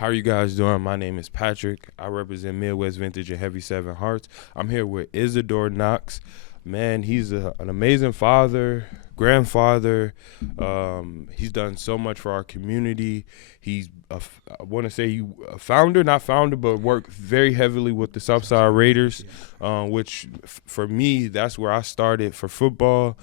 How are you guys doing? My name is Patrick. I represent Midwest Vintage and Heavy Seven Hearts. I'm here with Isidore Knox. Man, he's an amazing father, grandfather. He's done so much for our community. I want to say a founder, not founder, but worked very heavily with the Southside Raiders, which for me, that's where I started for football.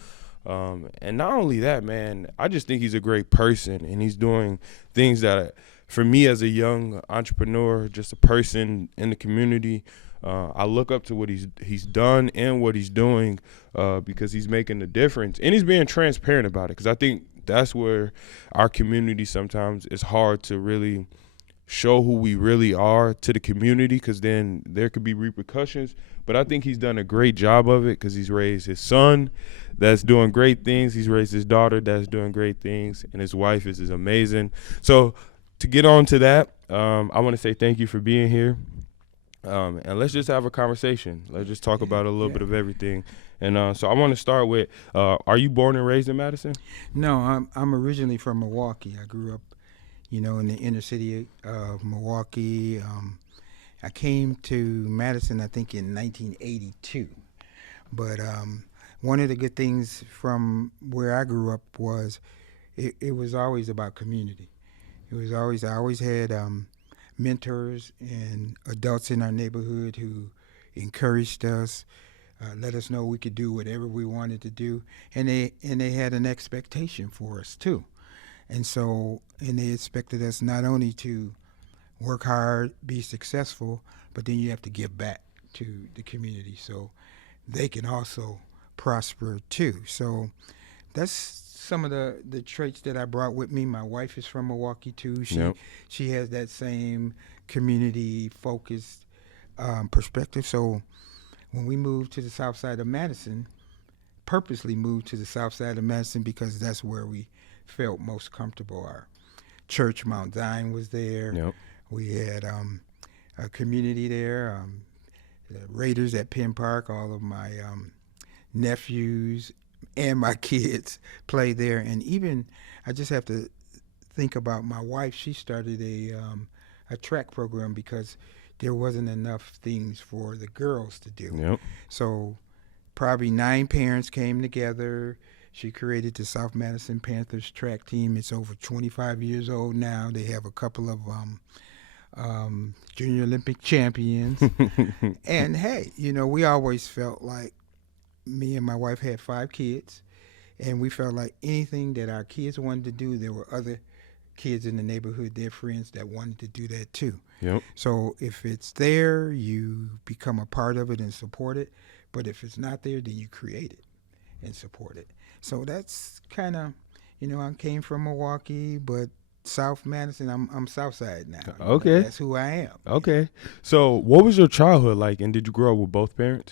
And not only that, man, I just think he's a great person, and he's doing things that, for me as a young entrepreneur, just a person in the community, I look up to what he's done and what he's doing because he's making a difference, and he's being transparent about it. Because I think that's where our community sometimes is hard to really show who we really are to the community, because then there could be repercussions. But I think he's done a great job of it because he's raised his son that's doing great things. He's raised his daughter that's doing great things, and his wife is amazing. So to get on to that, I want to say thank you for being here. And let's just have a conversation. Let's just talk about a little bit of everything. And so I want to start with, are you born and raised in Madison? No, I'm originally from Milwaukee. I grew up, in the inner city of Milwaukee. I came to Madison, I think, in 1982. But one of the good things from where I grew up was it was always about community. I always had mentors and adults in our neighborhood who encouraged us, let us know we could do whatever we wanted to do, and they had an expectation for us too, and they expected us not only to work hard, be successful, but then you have to give back to the community so they can also prosper too. So that's some of the traits that I brought with me. My wife is from Milwaukee too. She has that same community focused perspective. So when we moved to the south side of Madison, purposely moved to the south side of Madison because that's where we felt most comfortable. Our church, Mount Zion, was there. Yep. We had a community there, the Raiders at Penn Park. All of my nephews and my kids play there. And even I just have to think about my wife. She started a track program because there wasn't enough things for the girls to do. Yep. So probably 9 parents came together. She created the South Madison Panthers track team. It's over 25 years old now. They have a couple of junior Olympic champions. And hey, we always felt like, me and my wife had 5 kids, and we felt like anything that our kids wanted to do, there were other kids in the neighborhood, their friends, that wanted to do that too. Yep. So if it's there, you become a part of it and support it. But if it's not there, then you create it and support it. So that's kind of, I came from Milwaukee, but South Madison, I'm Southside now. Okay. That's who I am. Okay. So what was your childhood like, and did you grow up with both parents?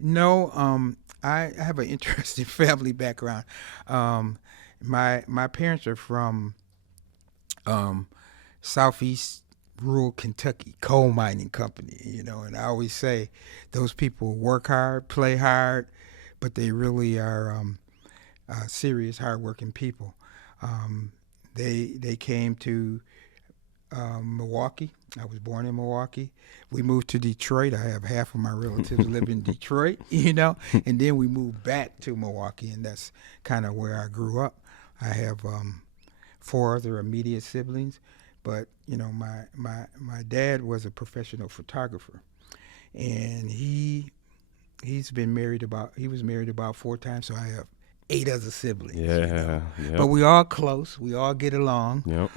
No, I have an interesting family background. My parents are from southeast rural Kentucky, coal mining company, and I always say those people work hard, play hard, but they really are serious, hardworking people. They came to Milwaukee. I was born in Milwaukee. We moved to Detroit. I have half of my relatives live in Detroit, and then we moved back to Milwaukee, and that's kind of where I grew up. I have 4 other immediate siblings, but my dad was a professional photographer, and he was married about 4 times, so I have 8 other siblings. Yeah. Yep. But we all close. We all get along. Yep.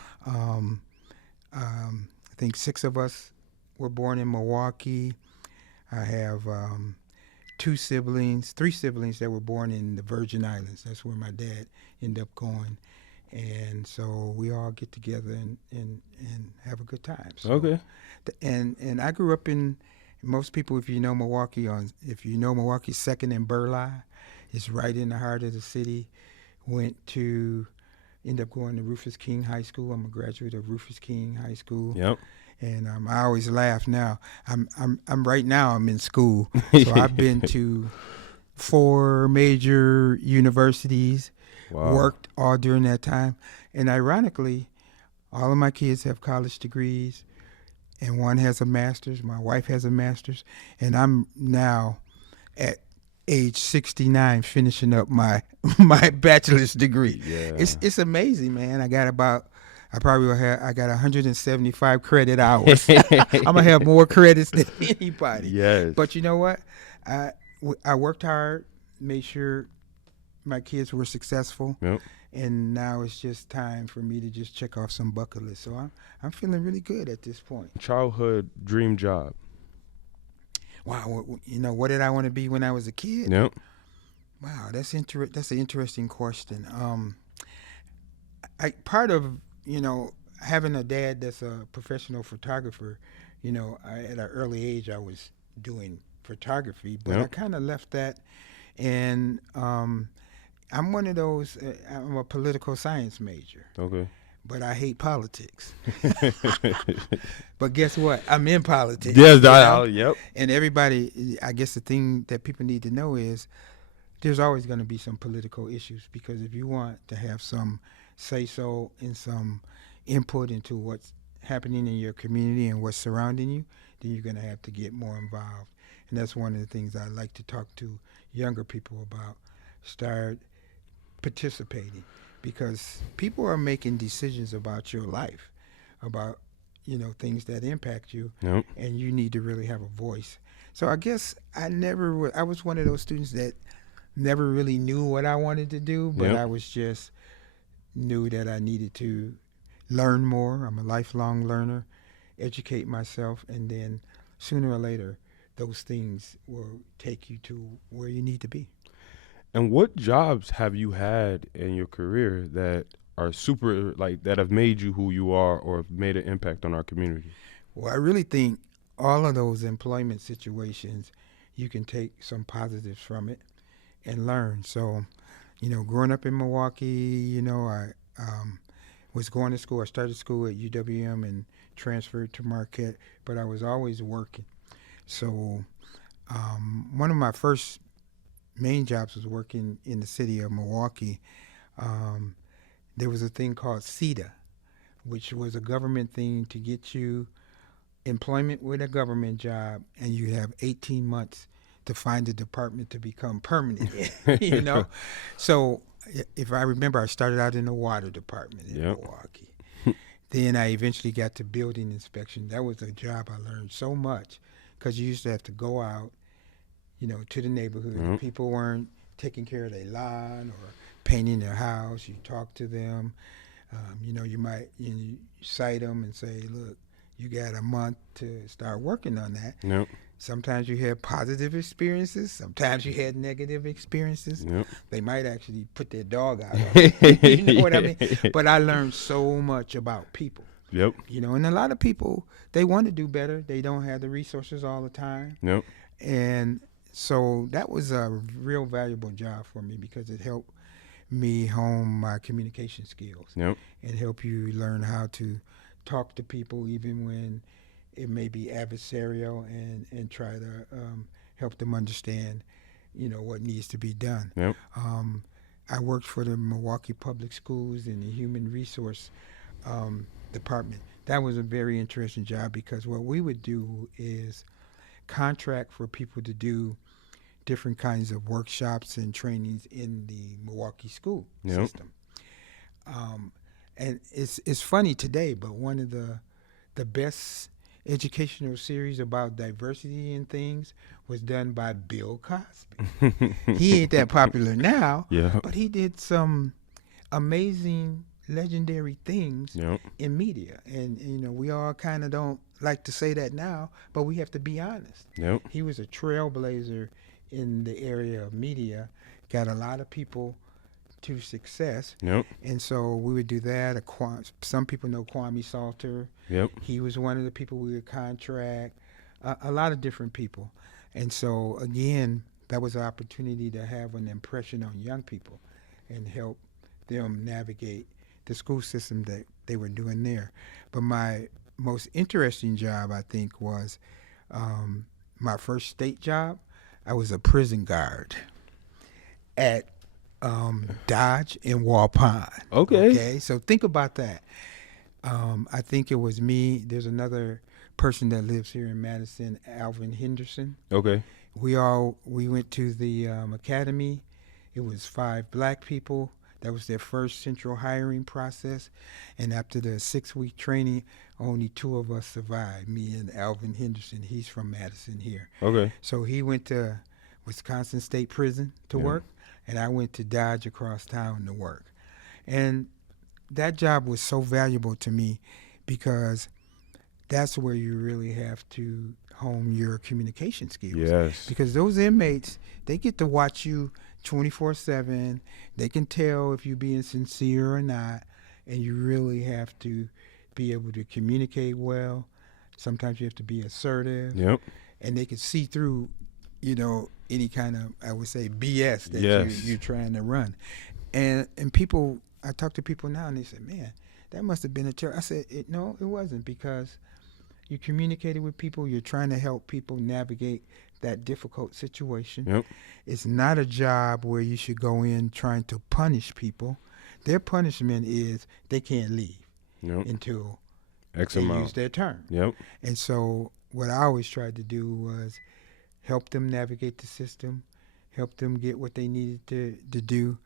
I think 6 of us were born in Milwaukee. I have 3 siblings that were born in the Virgin Islands. That's where my dad ended up going. And so we all get together and have a good time. So, Okay. And I grew up in, most people, if you know Milwaukee, 2nd and Burleigh, it's right in the heart of the city. Ended up going to Rufus King High School. I'm a graduate of Rufus King High School. Yep. And I always laugh now. I'm right now. I'm in school, so I've been to 4 major universities. Wow. Worked all during that time, and ironically, All of my kids have college degrees, and one has a master's. My wife has a master's, and I'm now at age 69 finishing up my my bachelor's degree. Yeah. It's amazing, man. I got 175 credit hours. I'm gonna have more credits than anybody. Yes. But you know what? I worked hard, made sure my kids were successful, Yep. and now it's just time for me to just check off some bucket list. So I'm feeling really good at this point. Childhood dream job. Wow, what did I want to be when I was a kid? Yep. Wow, that's an interesting question. Part of having a dad that's a professional photographer, at an early age I was doing photography, but I Yep. kind of left that, and I'm one of those. I'm a political science major, Okay. but I hate politics. But guess what? I'm in politics. Yes. you know? Yep. And everybody, I guess the thing that people need to know is there's always going to be some political issues, because if you want to have some say so and some input into what's happening in your community and what's surrounding you, then you're going to have to get more involved. And that's one of the things I like to talk to younger people about. Start participating, because people are making decisions about your life, about things that impact you, Yep. and you need to really have a voice. So I guess I was one of those students that never really knew what I wanted to do, but Yep. I was just knew that I needed to learn more. I'm a lifelong learner, educate myself, and then sooner or later, those things will take you to where you need to be. And what jobs have you had in your career that are super, like, that have made you who you are or have made an impact on our community? Well, I really think all of those employment situations, you can take some positives from it and learn. So, growing up in Milwaukee, I was going to school. I started school at UWM and transferred to Marquette, but I was always working. So one of my first main jobs was working in the city of Milwaukee. There was a thing called CETA, which was a government thing to get you employment with a government job, and you have 18 months to find a department to become permanent in, So if I remember, I started out in the water department in Yep. Milwaukee. Then I eventually got to building inspection. That was a job I learned so much, because you used to have to go out, to the neighborhood. Yep. People weren't taking care of their lawn or painting their house. You talk to them. You might cite them and say, look, you got a month to start working on that. Yep. Sometimes you had positive experiences. Sometimes you had negative experiences. Yep. They might actually put their dog out on you. You know what I mean? But I learned so much about people. Yep. And a lot of people, they want to do better. They don't have the resources all the time. Yep. And so that was a real valuable job for me, because it helped me hone my communication skills Yep. and help you learn how to talk to people even when it may be adversarial, and try to help them understand, what needs to be done. Yep. I worked for the Milwaukee Public Schools in the Human Resource Department. That was a very interesting job, because what we would do is contract for people to do different kinds of workshops and trainings in the Milwaukee school Yep. system. And it's funny today, but one of the best educational series about diversity and things was done by Bill Cosby. He ain't that popular now, Yeah. but he did some amazing, legendary things Yep. in media. And, we all kind of don't like to say that now, but we have to be honest. Yep. He was a trailblazer in the area of media, got a lot of people to success. Yep. And so we would do that. Some people know Kwame Salter. Yep. He was one of the people we would contract, a lot of different people. And so, again, that was an opportunity to have an impression on young people and help them navigate the school system that they were doing there. But my most interesting job, I think, was my first state job. I was a prison guard at Dodge in Waupun. Okay. Okay, so think about that. I think it was me. There's another person that lives here in Madison, Alvin Henderson. Okay. We went to the academy. It was 5 black people. That was their first central hiring process. And after the 6-week training, only 2 of us survived, me and Alvin Henderson. He's from Madison here. Okay. So he went to Wisconsin State Prison to work, and I went to Dodge across town to work. And that job was so valuable to me because that's where you really have to hone your communication skills. Yes. Because those inmates, they get to watch you 24/7. They can tell if you're being sincere or not, and you really have to be able to communicate well. Sometimes you have to be assertive, Yep. and they can see through, any kind of, I would say, BS that Yes. you're trying to run. And people, I talk to people now, and they say, "Man, that must have been a terror." I said, "No, it wasn't, because you communicated with people. You're trying to help people navigate that difficult situation. Yep. It's not a job where you should go in trying to punish people. Their punishment is they can't leave Yep. until X they amount. use their term." Yep. And so what I always tried to do was help them navigate the system, help them get what they needed to do,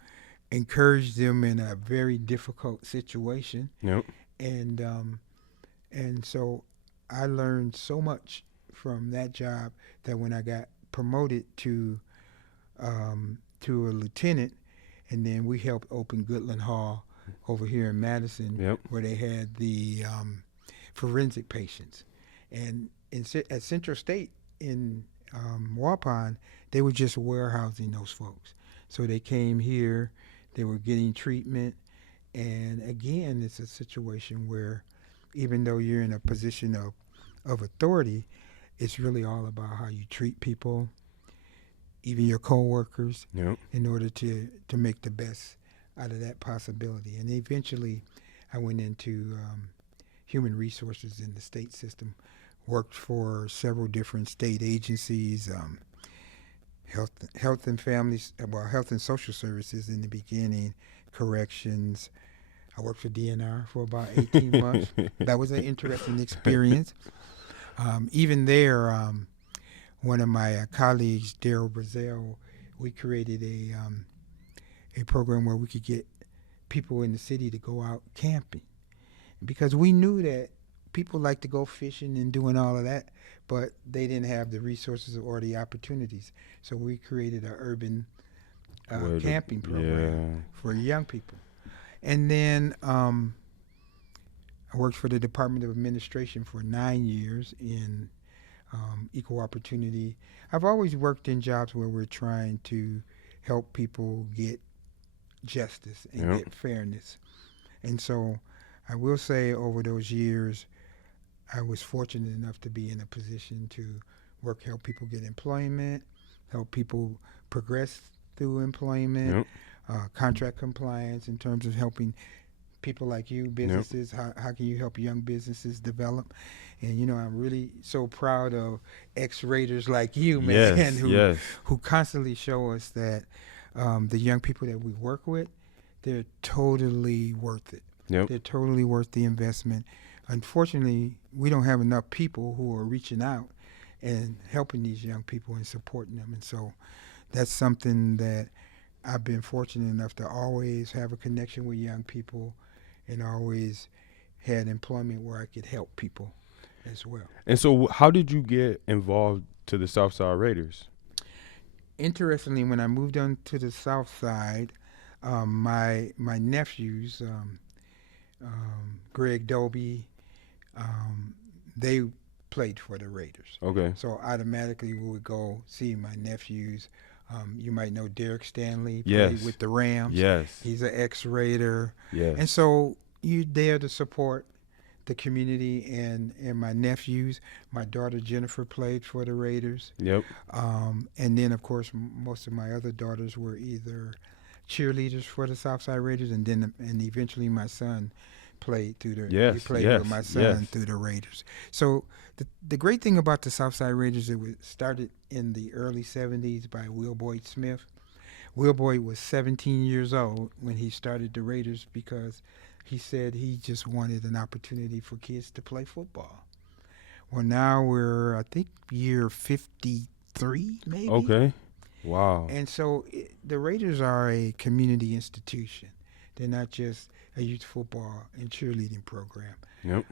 encourage them in a very difficult situation. Yep. And so I learned so much from that job that when I got promoted to a lieutenant, and then we helped open Goodland Hall over here in Madison, Yep. where they had the forensic patients. And at Central State in Waupun, they were just warehousing those folks. So they came here, they were getting treatment, and again, it's a situation where even though you're in a position of authority, it's really all about how you treat people, even your coworkers, Yep. in order to make the best out of that possibility. And eventually, I went into human resources in the state system, worked for several different state agencies, health and families, health and social services in the beginning, corrections. I worked for DNR for about 18 months. That was an interesting experience. Even there, one of my colleagues, Daryl Brazell, we created a program where we could get people in the city to go out camping, because we knew that people like to go fishing and doing all of that, but they didn't have the resources or the opportunities. So we created an urban camping program for young people. And then I worked for the Department of Administration for 9 years in equal opportunity. I've always worked in jobs where we're trying to help people get justice and get fairness. And so I will say over those years, I was fortunate enough to be in a position to help people get employment, help people progress through employment, contract compliance in terms of helping people like you, businesses. How can you help young businesses develop? And I'm really so proud of ex-Raiders like you, man, who constantly show us that the young people that we work with, they're totally worth it. Yep. They're totally worth the investment. Unfortunately, we don't have enough people who are reaching out and helping these young people and supporting them. And so that's something that I've been fortunate enough to always have a connection with young people, and always had employment where I could help people as well. And so how did you get involved to the Southside Raiders? Interestingly, when I moved on to the South Side, my nephews, Greg Doby, they played for the Raiders. Okay. So automatically we would go see my nephews. You might know Derek Stanley, Yes. played with the Rams. Yes. He's an ex-Raider. Yes. And so you're there to support the community and my nephews. My daughter Jennifer played for the Raiders. Yep. And then, of course, most of my other daughters were either cheerleaders for the Southside Raiders, and eventually my son played through the Yes, he played yes, with my son yes. through the Raiders. So the great thing about the Southside Raiders, it was started in the early 70s by Will Boyd Smith. Will Boyd was 17 years old when he started the Raiders, because he said he just wanted an opportunity for kids to play football. Well, now we're, I think, year 53, maybe. Okay. Wow. And so the Raiders are a community institution. They're not just a youth football and cheerleading program. Yep.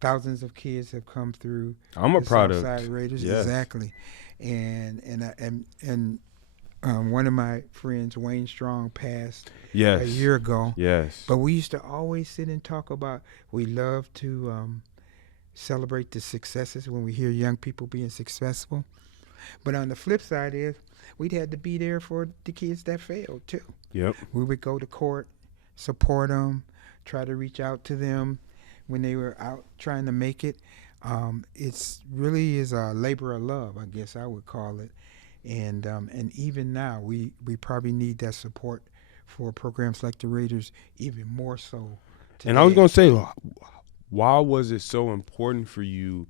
Thousands of kids have come through. I'm a the product. Southside Raiders, Yes. exactly. And one of my friends, Wayne Strong, passed Yes. a year ago. Yes. But we used to always sit and talk about. We love to celebrate the successes when we hear young people being successful. But on the flip side is we'd had to be there for the kids that failed too. Yep. We would go to court, support them, try to reach out to them when they were out trying to make it. It's really is a labor of love, I guess I would call it. And even now, we probably need that support for programs like the Raiders even more so today. And I was going to say, why was it so important for you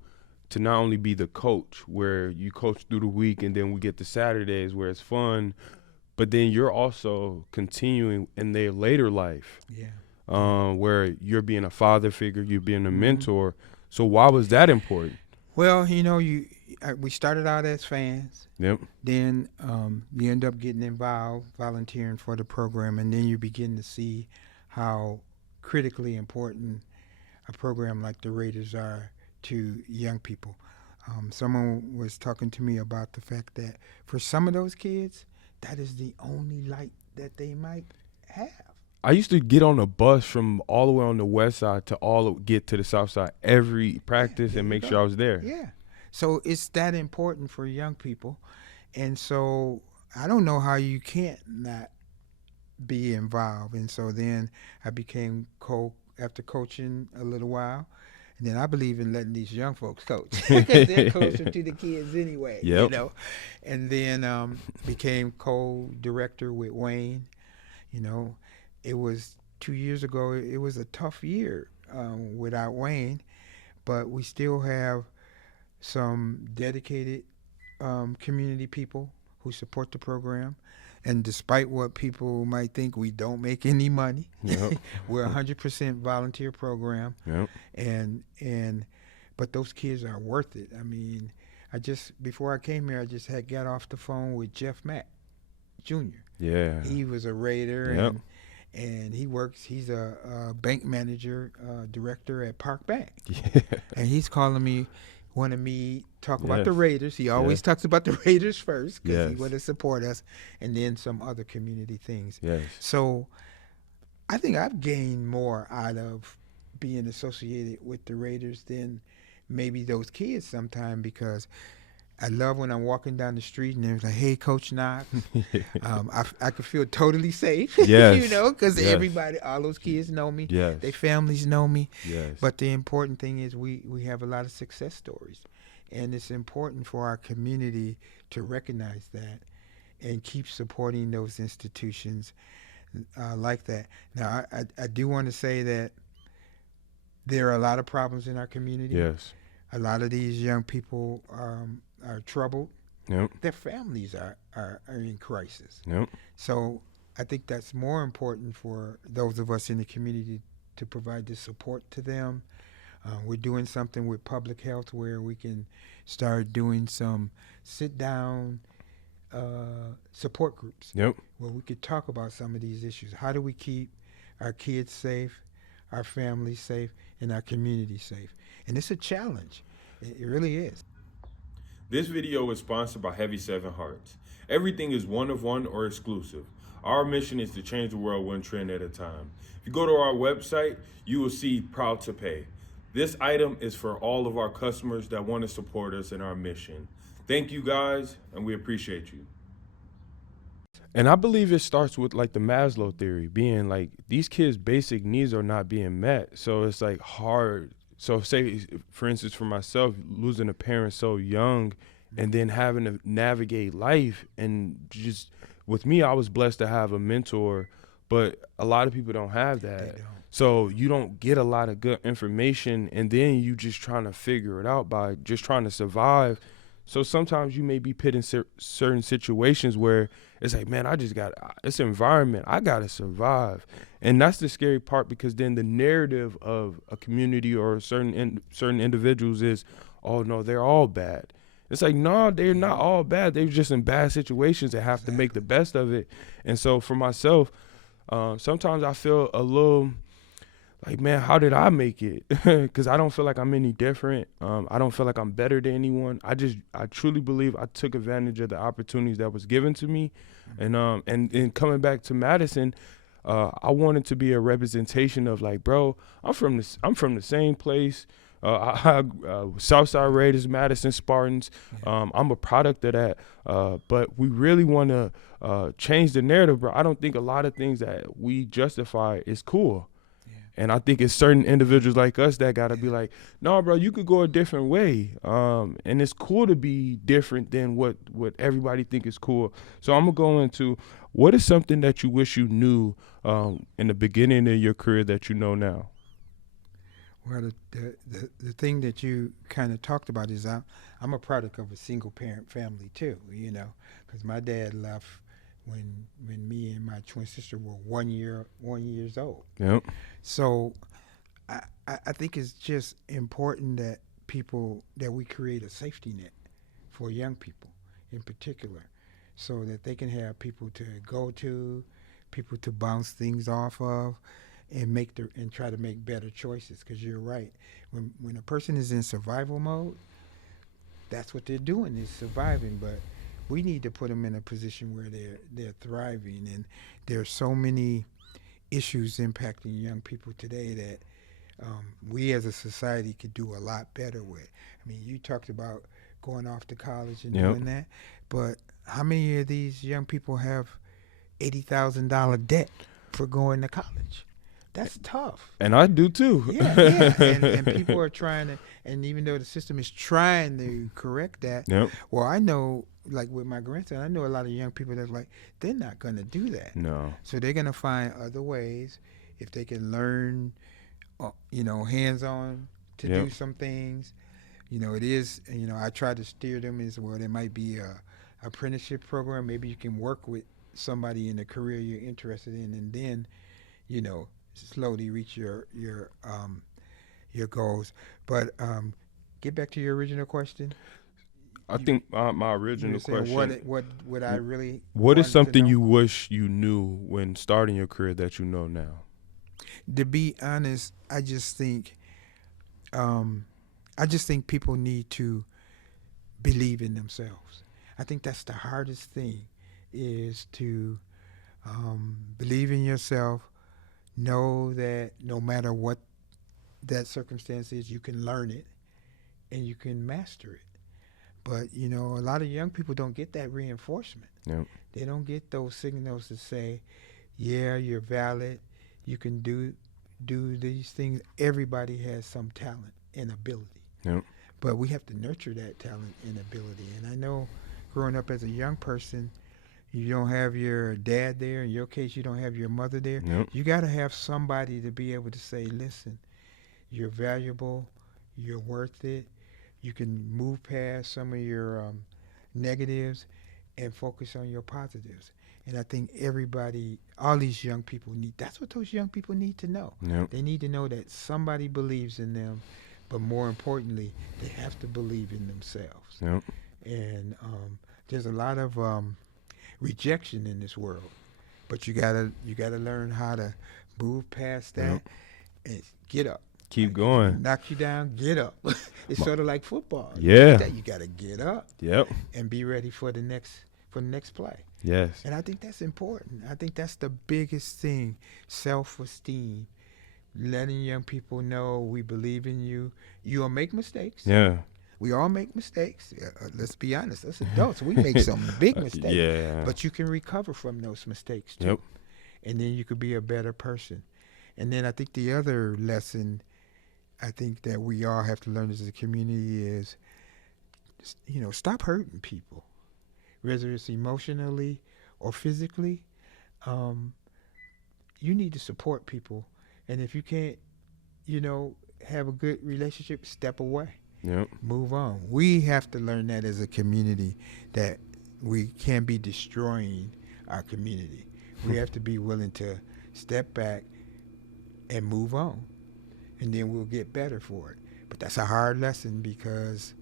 to not only be the coach, where you coach through the week and then we get the Saturdays where it's fun, but then you're also continuing in their later life, where you're being a father figure, you're being a mentor. So why was that important? Well, we started out as fans. Yep. Then you end up getting involved, volunteering for the program, and then you begin to see how critically important a program like the Raiders are to young people. Someone was talking to me about the fact that for some of those kids, that is the only light that they might have. I used to get on a bus from all the way on the west side to get to the south side every practice and make sure I was there. Yeah. So it's that important for young people. And so I don't know how you can't not be involved. And so then I became after coaching a little while. And then I believe in letting these young folks coach because they're closer to the kids anyway. Yep. And then became co-director with Wayne. It was 2 years ago. It was a tough year without Wayne, but we still have some dedicated community people who support the program. And despite what people might think, we don't make any money. Yep. We're a 100% volunteer program. Yep. But those kids are worth it. I mean, before I came here, I just got off the phone with Jeff Mack Jr. Yeah. He was a Raider. Yep. And he's a bank manager, director at Park Bank. Yeah. And he's calling me, wanted me talk about Yes. the Raiders. He always talks about the Raiders first because he Yes. want to support us, and then some other community things. Yes. So I think I've gained more out of being associated with the Raiders than maybe those kids sometime, because I love when I'm walking down the street and they're like, "Hey, Coach Knox." I could feel totally safe, Yes. because Yes. everybody, all those kids know me. Yes. Their families know me. Yes. But the important thing is we have a lot of success stories. And it's important for our community to recognize that and keep supporting those institutions like that. Now, I do want to say that there are a lot of problems in our community. Yes. A lot of these young people are troubled. Yep. Their families are in crisis. Yep. So I think that's more important for those of us in the community to provide the support to them. We're doing something with public health where we can start doing some sit-down support groups. Yep. Where we could talk about some of these issues. How do we keep our kids safe, our families safe, and our community safe? And it's a challenge. It really is. This video is sponsored by Heavy 7 Hearts. Everything is one of one or exclusive. Our mission is to change the world one trend at a time. If you go to our website, you will see Proud to Pay. This item is for all of our customers that want to support us in our mission. Thank you guys, and we appreciate you. And I believe it starts with like the Maslow theory, being like these kids' basic needs are not being met. So it's like hard. So say, for instance, for myself, losing a parent so young and then having to navigate life, and just with me, I was blessed to have a mentor, but a lot of people don't have that. They don't. So you don't get a lot of good information, and then you just trying to figure it out by just trying to survive. So sometimes you may be put in certain situations where it's like, man, it's environment. I got to survive. And that's the scary part, because then the narrative of a community or certain individuals is, oh, no, they're all bad. It's like, no, they're not all bad. They're just in bad situations and have to make the best of it. And so for myself, sometimes I feel a little like, man, how did I make it? Because I don't feel like I'm any different. I don't feel like I'm better than anyone. I truly believe I took advantage of the opportunities that was given to me. And coming back to Madison, I wanted to be a representation of, like, bro, I'm from the same place. Southside Raiders, Madison Spartans. I'm a product of that. But we really want to change the narrative, bro. I don't think a lot of things that we justify is cool. And I think it's certain individuals like us that got to be like, no, bro, you could go a different way. And it's cool to be different than what everybody think is cool. So I'm going to go into, what is something that you wish you knew in the beginning of your career that you know now? Well, the thing that you kind of talked about is I'm a product of a single parent family too, because my dad left when me and my twin sister were 1 years old. Yep. So I think it's just important that we create a safety net for young people in particular, so that they can have people to go to, people to bounce things off of, and try to make better choices. Because you're right, when a person is in survival mode, that's what they're doing, is surviving. But we need to put them in a position where they're thriving. And there are so many issues impacting young people today that we as a society could do a lot better with. I mean, you talked about going off to college and doing that, but how many of these young people have $80,000 debt for going to college? That's tough. And I do too. Yeah. And people are trying to, and even though the system is trying to correct that, well, I know, like with my grandson, I know a lot of young people that's like, they're not going to do that. No. So they're going to find other ways if they can learn, hands-on to do some things. It is, I try to steer them as well. There might be a apprenticeship program. Maybe you can work with somebody in a career you're interested in, and then, slowly reach your goals. But get back to your original question. I think my original question. What I really. What is something you wish you knew when starting your career that you know now? To be honest, I just think people need to believe in themselves. I think that's the hardest thing, is to believe in yourself. Know that no matter what that circumstance is, you can learn it and you can master it. But, a lot of young people don't get that reinforcement. Yep. They don't get those signals to say, yeah, you're valid, you can do these things. Everybody has some talent and ability. Yep. But we have to nurture that talent and ability. And I know growing up as a young person, you don't have your dad there. In your case, you don't have your mother there. Yep. You got to have somebody to be able to say, listen, you're valuable, you're worth it. You can move past some of your negatives and focus on your positives. And I think all these young people that's what those young people need to know. Yep. They need to know that somebody believes in them, but more importantly, they have to believe in themselves. Yep. And there's a lot of rejection in this world, but you gotta learn how to move past that and get up. Keep going. Knock you down, get up. It's sort of like football. Yeah. You gotta get up. Yep. And be ready for the next play. Yes. And I think that's important. I think that's the biggest thing. Self-esteem. Letting young people know we believe in you. You'll make mistakes. Yeah. We all make mistakes. Let's be honest. As adults, we make some big mistakes. Yeah. But you can recover from those mistakes too. Yep. And then you could be a better person. And then I think the other lesson I think that we all have to learn as a community is, stop hurting people, whether it's emotionally or physically. You need to support people. And if you can't, have a good relationship, step away. Yep. Move on. We have to learn that as a community, that we can't be destroying our community. We have to be willing to step back and move on, and then we'll get better for it. But that's a hard lesson because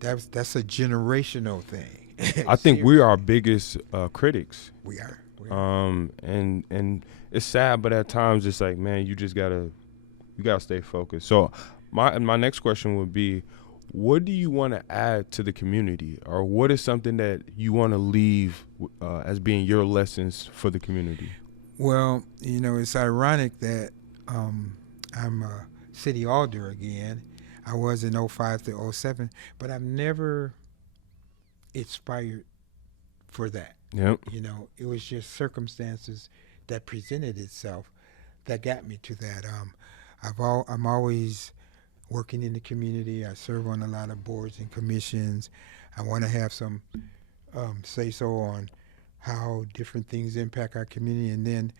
that's a generational thing. I think we are our biggest critics. We are. And it's sad, but at times it's like, man, you gotta stay focused. So my next question would be, what do you want to add to the community, or what is something that you want to leave as being your lessons for the community? Well, it's ironic that I'm a city alder again. I was in 05 to 07, but I've never aspired for that. Yep. It was just circumstances that presented itself that got me to that. I'm always working in the community. I serve on a lot of boards and commissions. I want to have some say-so on how different things impact our community. And then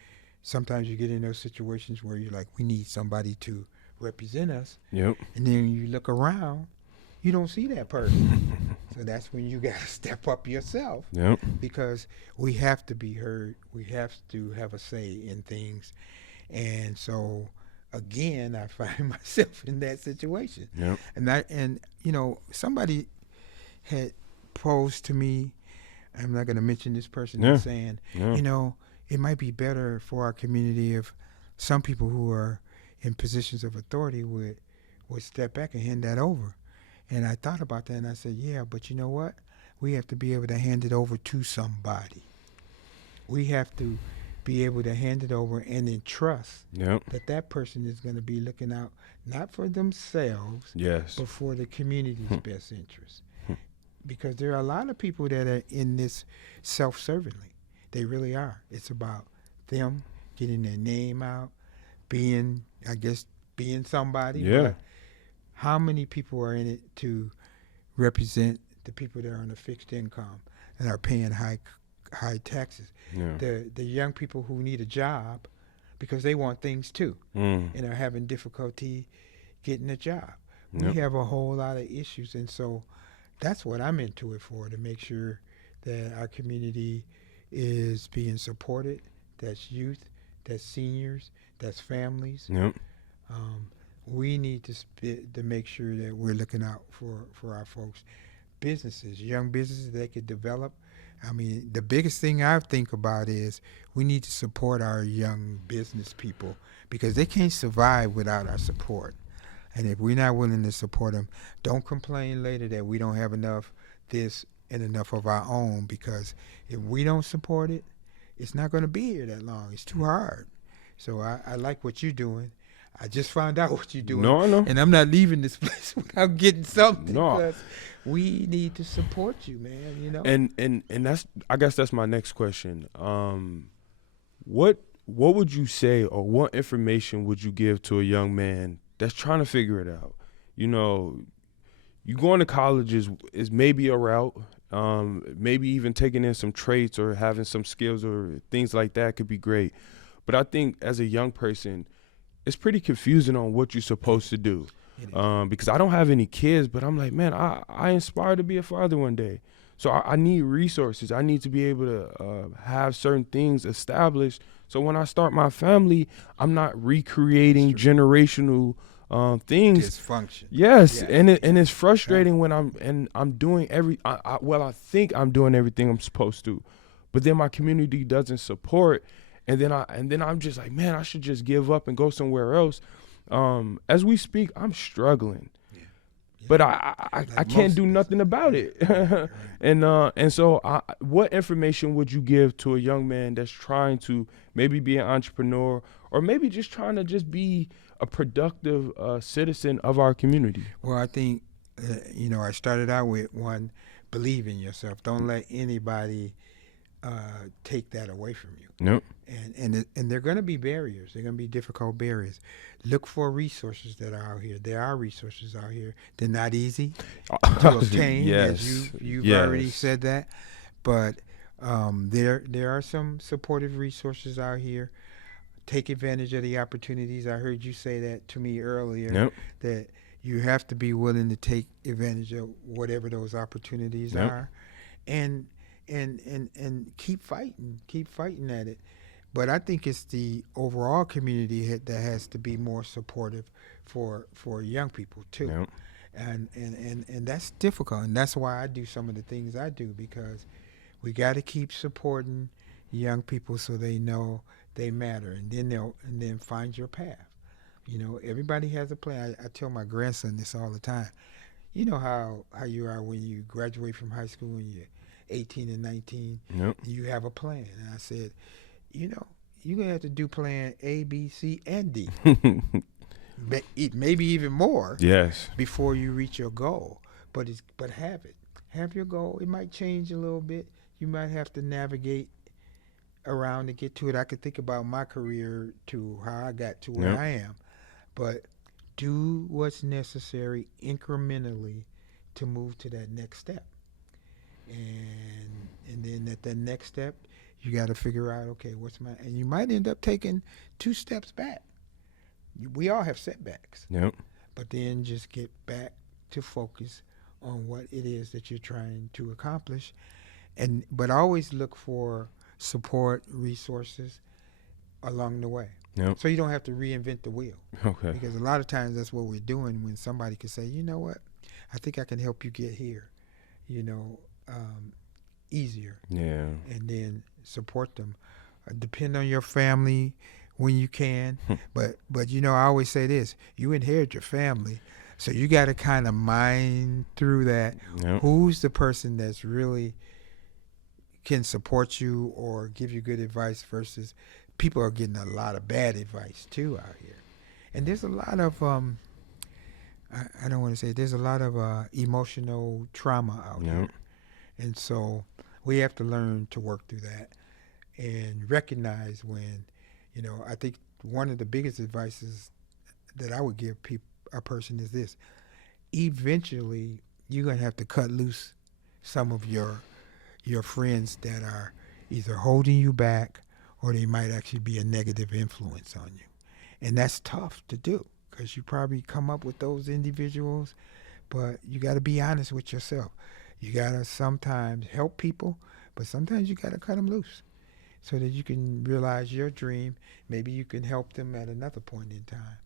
sometimes you get in those situations where you're like, we need somebody to represent us. Yep. And then you look around, you don't see that person. So that's when you got to step up yourself. Yep. Because we have to be heard. We have to have a say in things. And so again, I find myself in that situation. Yep. And somebody had posed to me, I'm not going to mention this person, Yeah. saying, Yeah. it might be better for our community if some people who are in positions of authority would step back and hand that over. And I thought about that, and I said, yeah, but you know what? We have to be able to hand it over to somebody. We have to be able to hand it over and then trust Yep. that person is going to be looking out not for themselves, Yes. but for the community's best interest. Because there are a lot of people that are in this self-servingly. They really are. It's about them getting their name out, being somebody. Yeah. But how many people are in it to represent the people that are on a fixed income and are paying high taxes? Yeah. The young people who need a job because they want things too and are having difficulty getting a job. Yep. We have a whole lot of issues, and so that's what I'm into it for, to make sure that our community is being supported. That's youth, that's seniors, that's families. Yep. We need to make sure that we're looking out for our folks. Businesses, young businesses, they could develop. I mean, the biggest thing I think about is we need to support our young business people because they can't survive without our support. And if we're not willing to support them, don't complain later that we don't have enough this and enough of our own, because if we don't support it, it's not going to be here that long. It's too hard. So I like what you're doing. I just found out what you're doing. No, I know. And I'm not leaving this place without getting something. No. Because we need to support you, man, And I guess that's my next question. What would you say, or what information would you give to a young man that's trying to figure it out? You going to college is maybe a route. Maybe even taking in some traits or having some skills or things like that could be great. But I think as a young person, it's pretty confusing on what you're supposed to do. Because I don't have any kids, but I'm like, man, I aspire to be a father one day. So I need resources. I need to be able to have certain things established. So when I start my family, I'm not recreating generational things. Dysfunction. Yes, Yeah. and it's frustrating when I'm doing I think I'm doing everything I'm supposed to, but then my community doesn't support, and then I'm just like, man, I should just give up and go somewhere else. As we speak, I'm struggling, but I can't do nothing about it. Right. And so what information would you give to a young man that's trying to maybe be an entrepreneur, or maybe just trying to just be a productive citizen of our community? Well, I think, I started out with one, believe in yourself. Don't let anybody take that away from you. Yep. And they're going to be barriers. They're going to be difficult barriers. Look for resources that are out here. There are resources out here. They're not easy to obtain, Yes. as you've Yes. already said that. But there are some supportive resources out here. Take advantage of the opportunities. I heard you say that to me earlier. Yep. That You have to be willing to take advantage of whatever those opportunities Yep. are, and and keep fighting at it. But I think it's the overall community that has to be more supportive for young people too, Yep. and that's difficult, and that's why I do some of the things I do, because we got to keep supporting young people so they know they matter, and then find your path. You know, everybody has a plan. I tell my grandson this all the time. You know how you are when you graduate from high school when you're 18 and 19. Yep. You have a plan, and I said, you know, you're gonna have to do plan A, B, C, and D, maybe even more Yes. before you reach your goal. But have it. Have your goal. It might change a little bit. You might have to navigate around to get to it. I could think about my career to how I got to where Yep. I am, but do what's necessary incrementally to move to that next step. And then at that next step, you got to figure out, okay, what's my, and you might end up taking 2 steps back. We all have setbacks, Yep. but then just get back to focus on what it is that you're trying to accomplish, and but always look for support resources along the way, Yep. so you don't have to reinvent the wheel, Okay. because a lot of times that's what we're doing when somebody can say, you know what, I think I can help you get here, you know, easier, Yeah. and then support them. Depend on your family when you can, but you know, I always say this: you inherit your family, so you got to kind of mine through that. Yep. Who's the person that's really can support you or give you good advice, versus people are getting a lot of bad advice too out here, and there's a lot of I don't want to say, there's a lot of emotional trauma out here. Yep. And so we have to learn to work through that and recognize when, you know, I think one of the biggest advices that I would give a person is this: eventually you're going to have to cut loose some of your friends that are either holding you back, or they might actually be a negative influence on you. And that's tough to do, because you probably come up with those individuals, but you got to be honest with yourself. You got to sometimes help people, but sometimes you got to cut them loose so that you can realize your dream. Maybe you can help them at another point in time.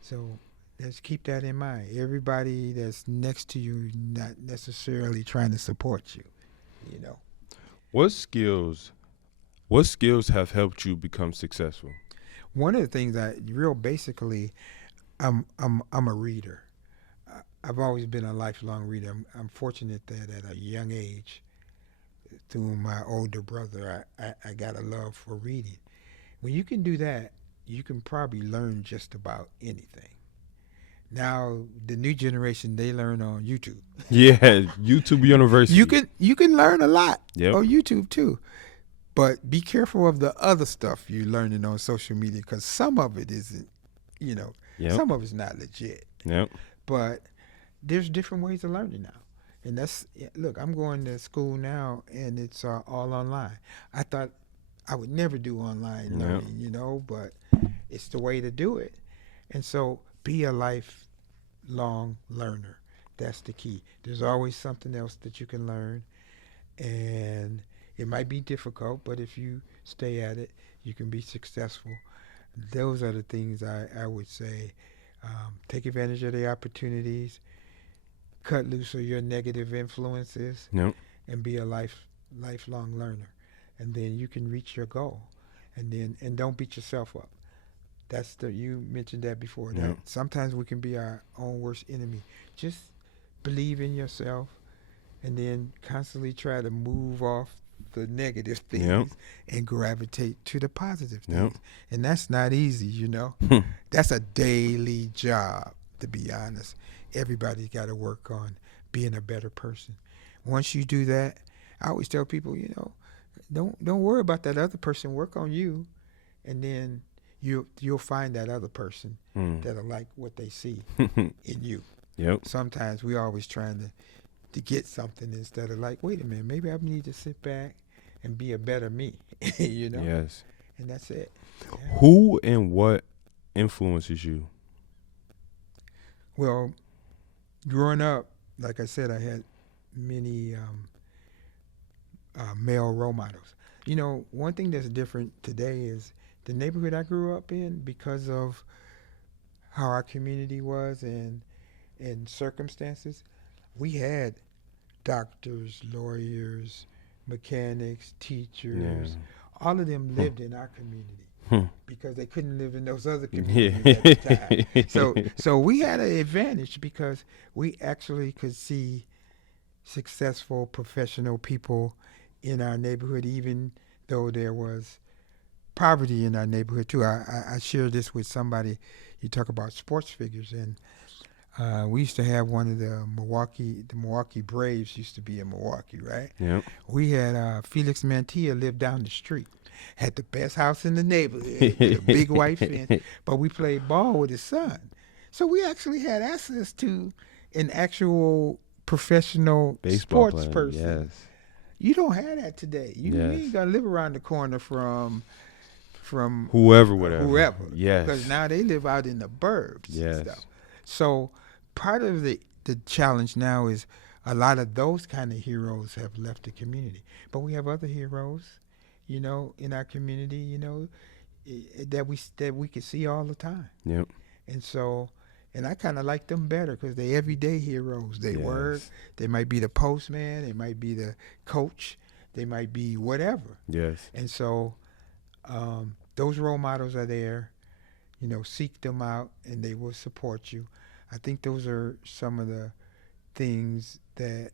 So let's keep that in mind. Everybody that's next to you not necessarily trying to support you, you know. What skills have helped you become successful? One of the things real basically, I'm a reader. I've always been a lifelong reader. I'm fortunate that at a young age, through my older brother, I got a love for reading. When you can do that, you can probably learn just about anything. Now the new generation, they learn on YouTube. Yeah, YouTube University. You can learn a lot Yep. on YouTube too, but be careful of the other stuff you're learning on social media, because some of it isn't, you know, Yep. some of it's not legit. Yep. But there's different ways of learning now. And look, I'm going to school now, and it's all online. I thought I would never do online Yep. learning, you know, but it's the way to do it. And so be a lifelong learner. That's the key. There's always something else that you can learn, and it might be difficult, but if you stay at it, you can be successful. Those are the things I would say. Take advantage of the opportunities, cut loose of your negative influences, Yep. and be a lifelong learner. And then you can reach your goal. And don't beat yourself up. You mentioned that before. Yep. That sometimes we can be our own worst enemy. Just believe in yourself, and then constantly try to move off the negative things, Yep. and gravitate to the positive Yep. things. And that's not easy, you know. That's a daily job, to be honest. Everybody's got to work on being a better person. Once you do that, I always tell people, you know, don't worry about that other person. Work on you, and then you'll find that other person that'll like what they see in you. Yep. Sometimes we always trying to get something, instead of like, wait a minute, maybe I need to sit back and be a better me, you know. Yes. And that's it. Yeah. Who and what influences you? Well, growing up, like I said, I had many male role models. You know, one thing that's different today is the neighborhood I grew up in, because of how our community was and circumstances. We had doctors, lawyers, mechanics, Yeah. teachers. All of them Hmm. lived in our community Hmm. because they couldn't live in those other Yeah. communities at the time. So we had an advantage because we actually could see successful professional people in our neighborhood, even though there was poverty in our neighborhood too. I shared this with somebody. You talk about sports figures, and we used to have one of the Milwaukee Braves used to be in Milwaukee, right? Yep. We had Felix Mantilla lived down the street, had the best house in the neighborhood with a big white fence, but we played ball with his son. So we actually had access to an actual professional Baseball sports player. person. Yes. You don't have that today. You Yes. ain't gonna live around the corner from Whoever, whatever. whoever, Yes. because now they live out in the burbs Yes. and stuff. So part of the challenge now is a lot of those kind of heroes have left the community, but we have other heroes, you know, in our community, you know, that we can see all the time. Yep. And so, and I kind of like them better because they everyday heroes. They work. Yes. They might be the postman. They might be the coach. They might be whatever. Yes. And so, those role models are there. You know, seek them out, and they will support you. I think those are some of the things that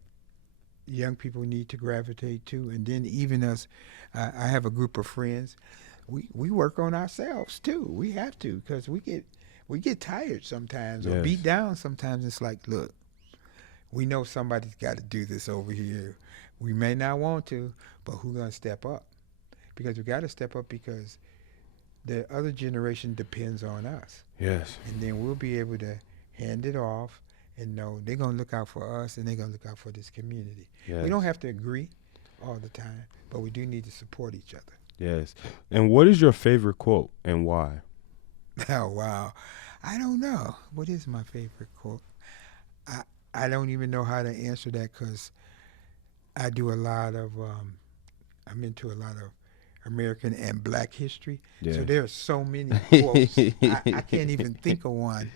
young people need to gravitate to. And then even us, I have a group of friends. We work on ourselves too. We have to because we get tired sometimes or Yes. beat down sometimes. It's like, look, we know somebody's got to do this over here. We may not want to, but who's gonna step up? Because we got to step up because the other generation depends on us, Yes. and then we'll be able to hand it off and know they're gonna look out for us and they're gonna look out for this community. Yes. We don't have to agree all the time, but we do need to support each other. Yes. And what is your favorite quote and why? Oh wow, I don't know what is my favorite quote. I don't even know how to answer that because I do a lot of I'm into a lot of American and Black history. Yeah. So there are so many quotes. I can't even think of one.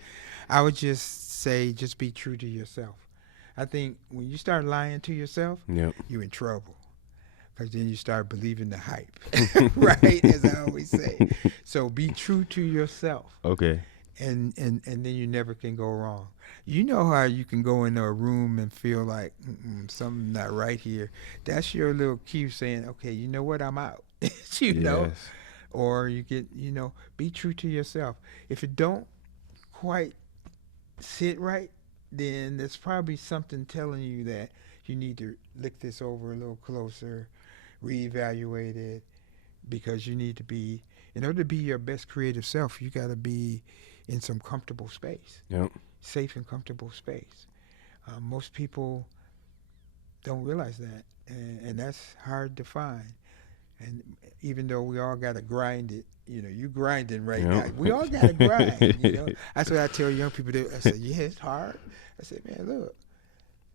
I would just say, just be true to yourself. I think when you start lying to yourself, Yep. you're in trouble. Because then you start believing the hype, right? As I always say. So be true to yourself, Okay. and then you never can go wrong. You know how you can go into a room and feel like something's not right here. That's your little cue saying, okay, you know what, I'm out. You know, Yes. or you get, be true to yourself. If it don't quite sit right, then there's probably something telling you that you need to look this over a little closer, reevaluate it, because you need to be, in order to be your best creative self, you got to be in some comfortable space, Yep. safe and comfortable space. Most people don't realize that, and that's hard to find. And even though we all got to grind it, you grinding right Yep. now. We all got to grind. That's what I tell young people. I said, yeah, it's hard. I said, man, look.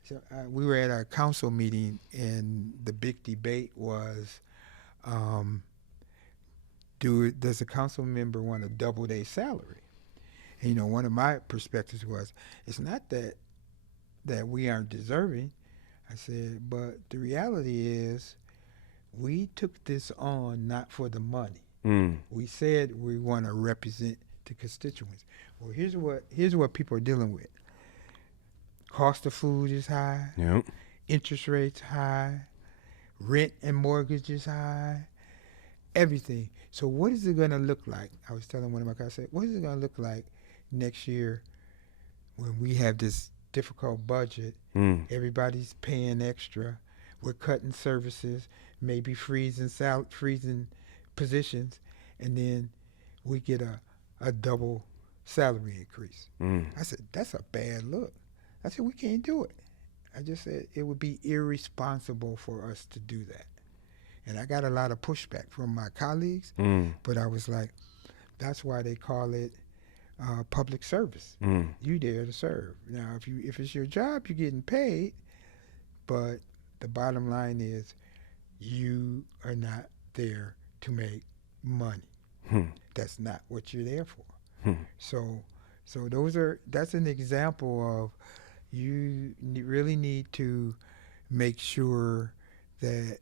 So we were at a council meeting, and the big debate was, does a council member want to double their salary? And, one of my perspectives was, it's not that we aren't deserving. I said, but the reality is, we took this on not for the money. Mm. We said we want to represent the constituents. Well, here's what people are dealing with. Cost of food is high. Yep. Interest rates high. Rent and mortgage is high. Everything. So what is it going to look like? I was telling one of my guys, I said, what is it going to look like next year when we have this difficult budget? Mm. Everybody's paying extra. We're cutting services, maybe freezing positions, and then we get a double salary increase. Mm. I said, that's a bad look. I said, we can't do it. I just said it would be irresponsible for us to do that. And I got a lot of pushback from my colleagues, Mm. but I was like, that's why they call it public service. Mm. You there to serve. Now, if it's your job, you're getting paid, but the bottom line is you are not there to make money. Hmm. That's not what you're there for. Hmm. So that's an example of really need to make sure that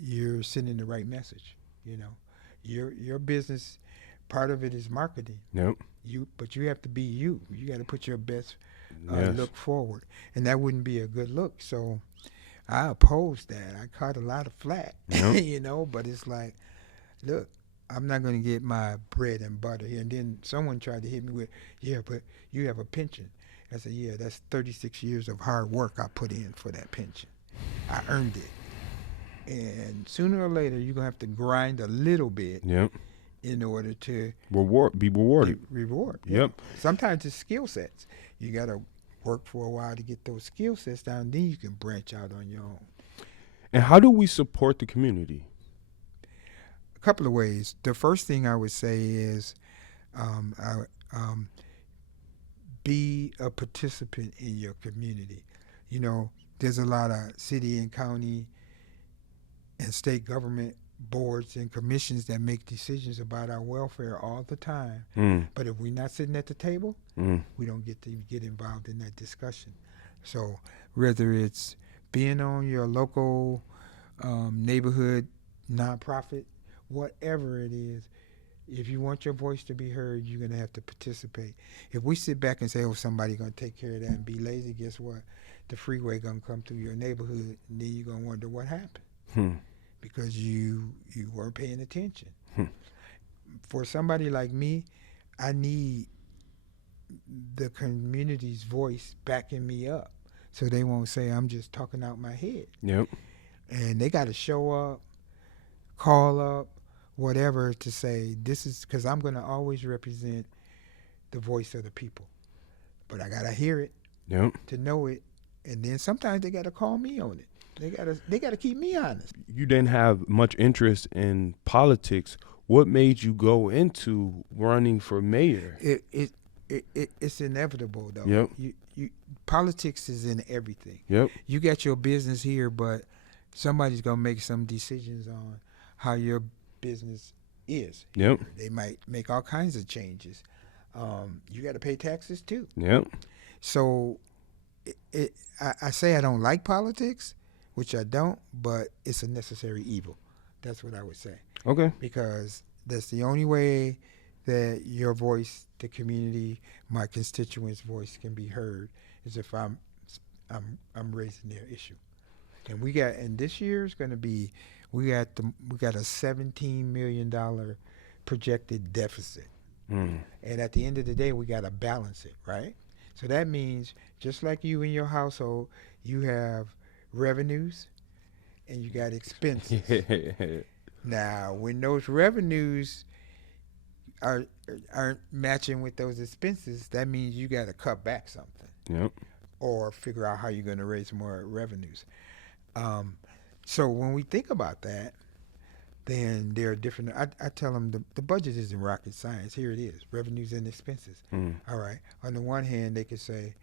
you're sending the right message. You know, your business, part of it is marketing. Yep. But you have to be you. You got to put your best Yes. look forward, and that wouldn't be a good look. So I opposed that. I caught a lot of flack, Yep. you know. But it's like, look, I'm not going to get my bread and butter here. And then someone tried to hit me with, yeah, but you have a pension. I said, yeah, that's 36 years of hard work I put in for that pension. I earned it. And sooner or later, you're going to have to grind a little bit Yep. in order to Be rewarded. reward. Yep. Sometimes it's skill sets. You got to work for a while to get those skill sets down. Then you can branch out on your own. And how do we support the community? A couple of ways. The first thing I would say is be a participant in your community. You know, there's a lot of city and county and state government boards and commissions that make decisions about our welfare all the time. Mm. But if we're not sitting at the table, Mm. we don't get to get involved in that discussion. So whether it's being on your local neighborhood nonprofit, whatever it is, if you want your voice to be heard, you're going to have to participate. If we sit back and say, oh, somebody's going to take care of that and be lazy, guess what? The freeway going to come through your neighborhood, and then you're going to wonder what happened. Hmm. Because you weren't paying attention. Hmm. For somebody like me, I need the community's voice backing me up so they won't say I'm just talking out my head. Yep. And they got to show up, call up, whatever to say this is because I'm going to always represent the voice of the people. But I got to hear it Yep. to know it. And then sometimes they got to call me on it. They got to keep me honest. You didn't have much interest in politics. What made you go into running for mayor? It's inevitable though. Yep. You politics is in everything. Yep. You got your business here, but somebody's gonna make some decisions on how your business is. Yep. They might make all kinds of changes. You got to pay taxes too. Yep. So I say I don't like politics, which I don't, but it's a necessary evil. That's what I would say. Okay. Because that's the only way that your voice, the community, my constituents' voice can be heard is if I'm raising their issue. And this year is going to be we got a $17 million projected deficit. Mm. And at the end of the day, we got to balance it, right? So that means just like you in your household, you have revenues and you got expenses. Now, when those revenues aren't matching with those expenses, that means you got to cut back something. Yep. Or figure out how you're going to raise more revenues. So when we think about that, then there are different. I tell them the budget isn't rocket science. Here it is: revenues and expenses. Mm. All right. On the one hand, they could say,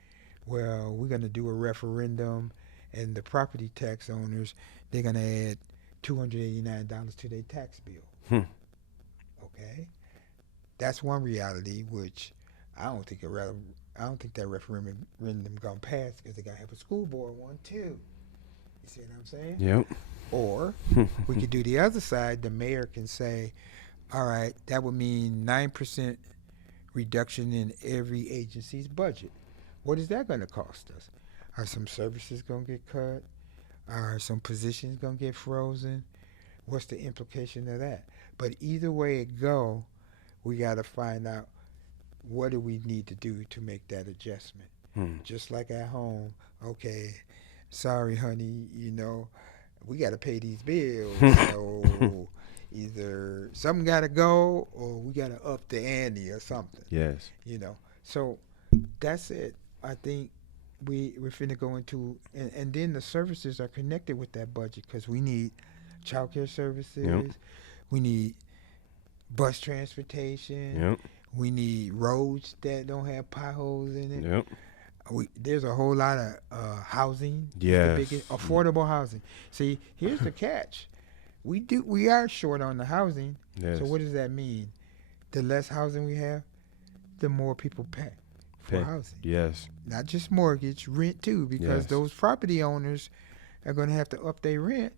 "Well, we're going to do a referendum, and the property tax owners they're going to add $289 to their tax bill." Hmm. Okay, that's one reality which I don't think that referendum gonna pass because they gotta have a school board one too. You see what I'm saying? Yep. Or we could do the other side. The mayor can say, all right, that would mean 9% reduction in every agency's budget. What is that going to cost us? Are some services going to get cut? Are some positions going to get frozen? What's the implication of that? But either way it go, we got to find out what do we need to do to make that adjustment. Just like at home, okay, sorry, honey, we got to pay these bills. So either something got to go or we got to up the ante or something. Yes. So that's it. I think we're finna go into, and then the services are connected with that budget because we need childcare services. Yep. We need bus transportation. Yep. We need roads that don't have potholes in it. Yep. There's a whole lot of housing. The Yes. biggest affordable housing. See, here's the catch. We are short on the housing. Yes. So what does that mean? The less housing we have, the more people pay for Pay. housing. Yes. Not just mortgage, rent too, because Yes. those property owners are going to have to up their rent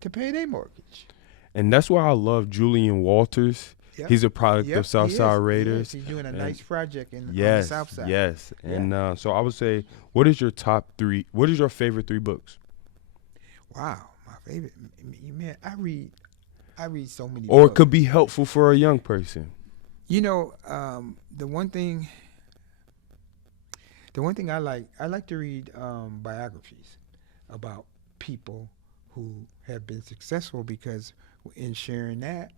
to pay their mortgage. And that's why I love Julian Walters. Yep. He's a product Yep, of he Southside is. Raiders. He's doing a And nice project on the Yes. south side. Yes. Yeah. And so I would say, what is your top 3? What is your favorite 3 books? Wow, my favorite. Man, I read so many Or it books. could be helpful for a young person. You know, the one thing I like to read biographies about people who have been successful, because in sharing that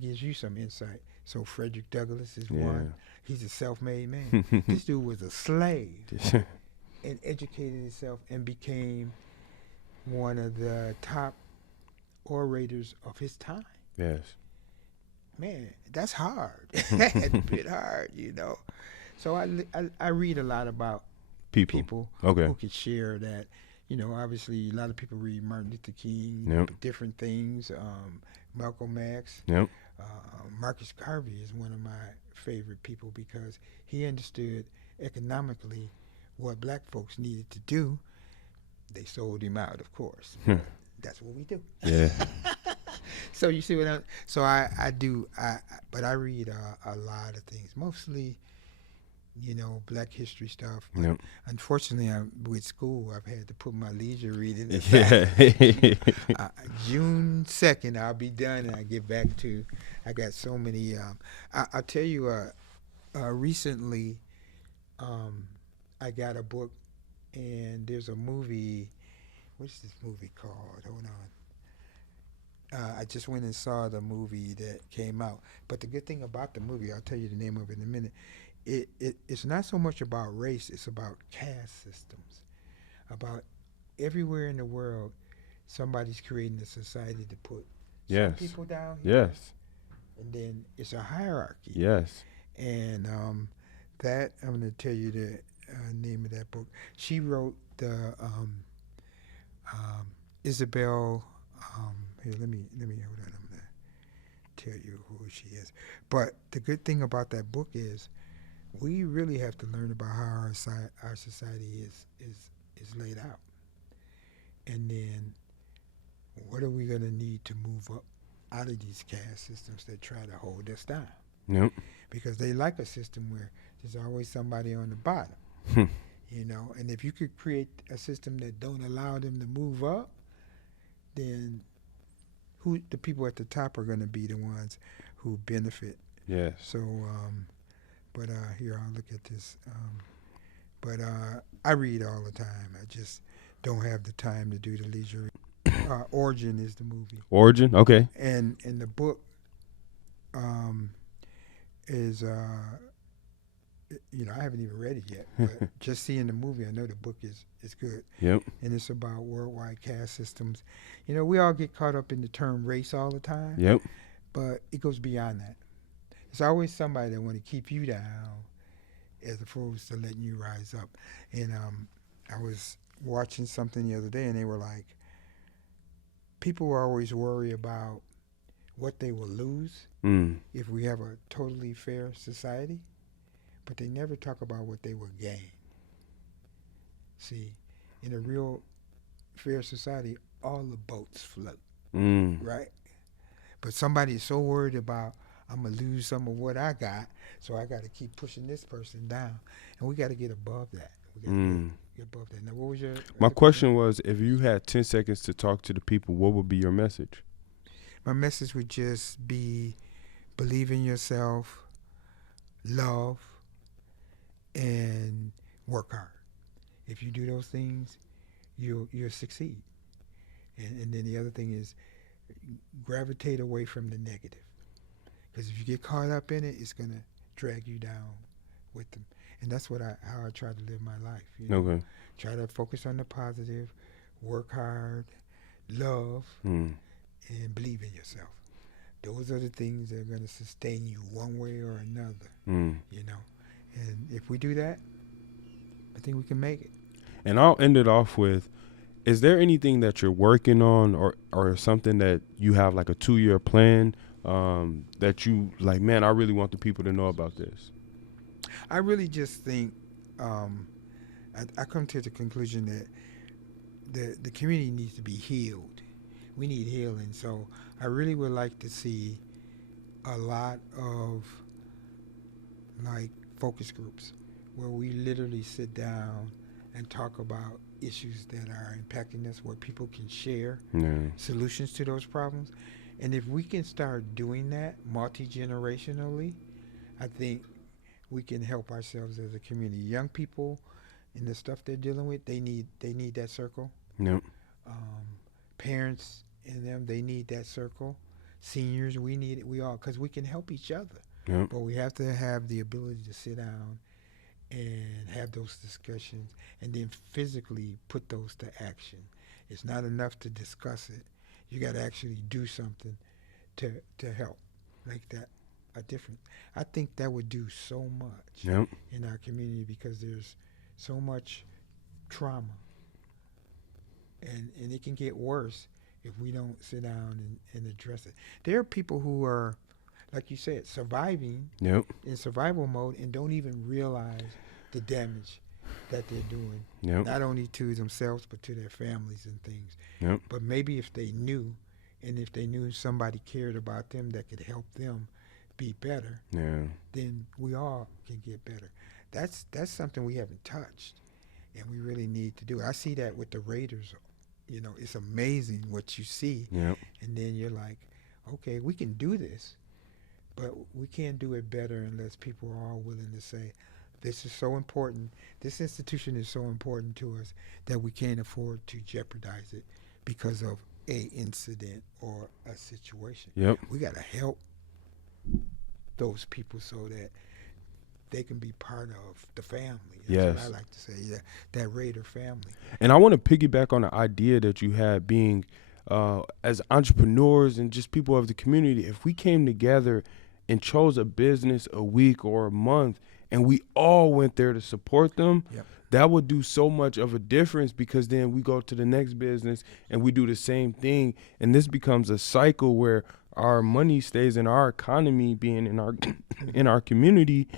gives you some insight. So Frederick Douglass is one. He's a self-made man. This dude was a slave and educated himself and became one of the top orators of his time. Yes. Man, that's hard. That's a bit hard, you know. So I read a lot about people Okay. who could share that. You know, obviously a lot of people read Martin Luther King, Yep. different things, Malcolm X. Yep. Marcus Garvey is one of my favorite people because he understood economically what black folks needed to do. They sold him out, of course. That's what we do. Yeah. So you see what I'm. So I do. But I read a lot of things, mostly, you know, Black history stuff. But Yep. unfortunately, with school, I've had to put my leisure reading aside. Yeah. June 2nd, I'll be done, and I get back to. I got so many. I'll tell you. Recently, I got a book, and there's a movie. What's this movie called? Hold on. I just went and saw the movie that came out. But the good thing about the movie, I'll tell you the name of it in a minute. It's not so much about race. It's about caste systems. About everywhere in the world, somebody's creating a society to put some people down here. Yes. And then it's a hierarchy. Yes. And that, I'm going to tell you the name of that book. She wrote the Isabel. Here, let me hold on. I'm gonna tell you who she is. But the good thing about that book is, we really have to learn about how our society is laid out, and then what are we gonna need to move up out of these caste systems that try to hold us down? Yep. Because they like a system where there's always somebody on the bottom, you know. And if you could create a system that don't allow them to move up, then the people at the top are going to be the ones who benefit. Yes. So, but here, I'll look at this. But I read all the time. I just don't have the time to do the leisure. Origin is the movie. Origin. Okay. And the book is, you know, I haven't even read it yet. But just seeing the movie, I know the book is good. Yep. And it's about worldwide caste systems. You know, we all get caught up in the term race all the time. Yep. But it goes beyond that. There's always somebody that want to keep you down as opposed to letting you rise up. And I was watching something the other day, and they were like, people will always worry about what they will lose if we have a totally fair society, but they never talk about what they will gain. See, in a real fair society, all the boats float, right? But somebody is so worried about, I'm going to lose some of what I got, so I got to keep pushing this person down. And we got to get above that. We got to get above that. Now, what was your... My question was, if you had 10 seconds to talk to the people, what would be your message? My message would just be, believe in yourself, love, and work hard. If you do those things, you'll succeed. And then the other thing is, gravitate away from the negative. Because if you get caught up in it, it's going to drag you down with them. And that's how I try to live my life. You know? Okay. Try to focus on the positive, work hard, love, and believe in yourself. Those are the things that are going to sustain you one way or another, Mm. you know. And if we do that, I think we can make it. And I'll end it off with, is there anything that you're working on or something that you have like a 2-year plan that you like, man, I really want the people to know about this? I really just think I come to the conclusion that the community needs to be healed. We need healing. So I really would like to see a lot of like focus groups where we literally sit down and talk about issues that are impacting us, where people can share Yeah. solutions to those problems. And if we can start doing that multi-generationally, I think we can help ourselves as a community. Young people and the stuff they're dealing with, they need that circle. Yep. Parents and them, they need that circle. Seniors, we need it. We all, because we can help each other. Yep. But we have to have the ability to sit down and have those discussions and then physically put those to action. It's not enough to discuss it. You got to actually do something to help make that a difference. I think that would do so much Yep. in our community because there's so much trauma. And it can get worse if we don't sit down and address it. There are people who are, like you said, surviving Yep. in survival mode and don't even realize the damage that they're doing, Yep. not only to themselves but to their families and things. Yep. But maybe if they knew, and if they knew somebody cared about them that could help them be better, Yeah. then we all can get better. That's something we haven't touched, and we really need to do. I see that with the Raiders. You know, it's amazing what you see, Yep. and then you're like, okay, we can do this, but we can't do it better unless people are all willing to say, this is so important. This institution is so important to us that we can't afford to jeopardize it because of a incident or a situation. Yep. We got to help those people so that they can be part of the family. That's Yes. what I like to say, that Raider family. And I want to piggyback on the idea that you had being as entrepreneurs and just people of the community. If we came together and chose a business a week or a month and we all went there to support them, Yep. that would do so much of a difference because then we go to the next business and we do the same thing. And this becomes a cycle where our money stays in our economy, being in our in our community.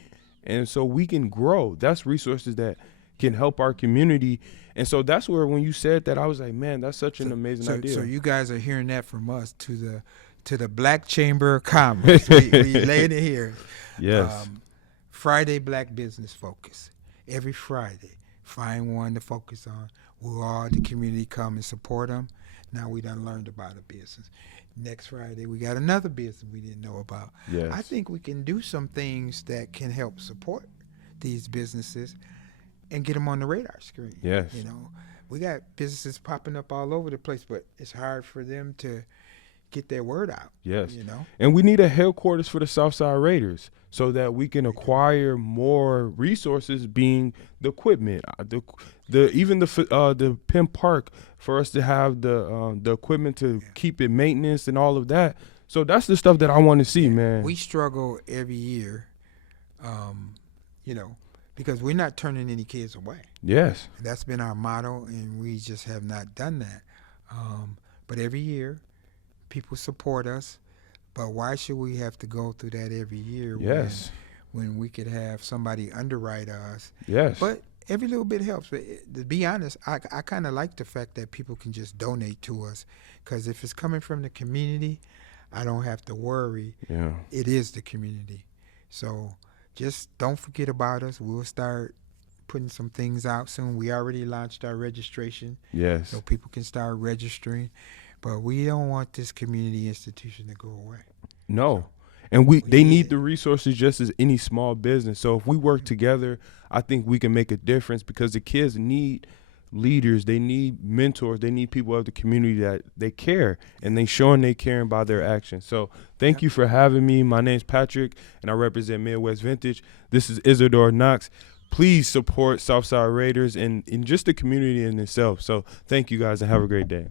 And so we can grow. That's resources that can help our community. And so that's where when you said that, I was like, man, that's such an amazing idea. So you guys are hearing that from us to the Black Chamber of Commerce. we laying it here. Yes. Friday Black Business Focus. Every Friday, find one to focus on. We'll all the community come and support them. Now we done learned about a business. Next Friday, we got another business we didn't know about. Yes. I think we can do some things that can help support these businesses and get them on the radar screen. Yes. You know, we got businesses popping up all over the place, but it's hard for them to get their word out. Yes. You know, And we need a headquarters for the Southside Raiders so that we can acquire more resources, being the equipment, the Penn Park, for us to have the equipment to keep it maintenance and all of that. So that's the stuff that I want to see, man. we struggle every year, you know, because we're not turning any kids away. Yes. That's been our motto, and we just have not done that. But every year, people support us. But why should we have to go through that every year Yes. when we could have somebody underwrite us? Yes. But every little bit helps. But to be honest, I kind of like the fact that people can just donate to us, because if it's coming from the community, I don't have to worry. Yeah. It is the community. So just don't forget about us. We'll start putting some things out soon. We already launched our registration, Yes. so people can start registering. But we don't want this community institution to go away. No. And We they need need it. the resources just as any small business. So if we work together, I think we can make a difference, because the kids need leaders, they need mentors, they need people of the community that they care, and they showing they caring by their actions. So thank you for having me. My name's Patrick, and I represent Midwest Vintage. This is Isidore Knox. Please support Southside Raiders and just the community in itself. So thank you guys, and have a great day.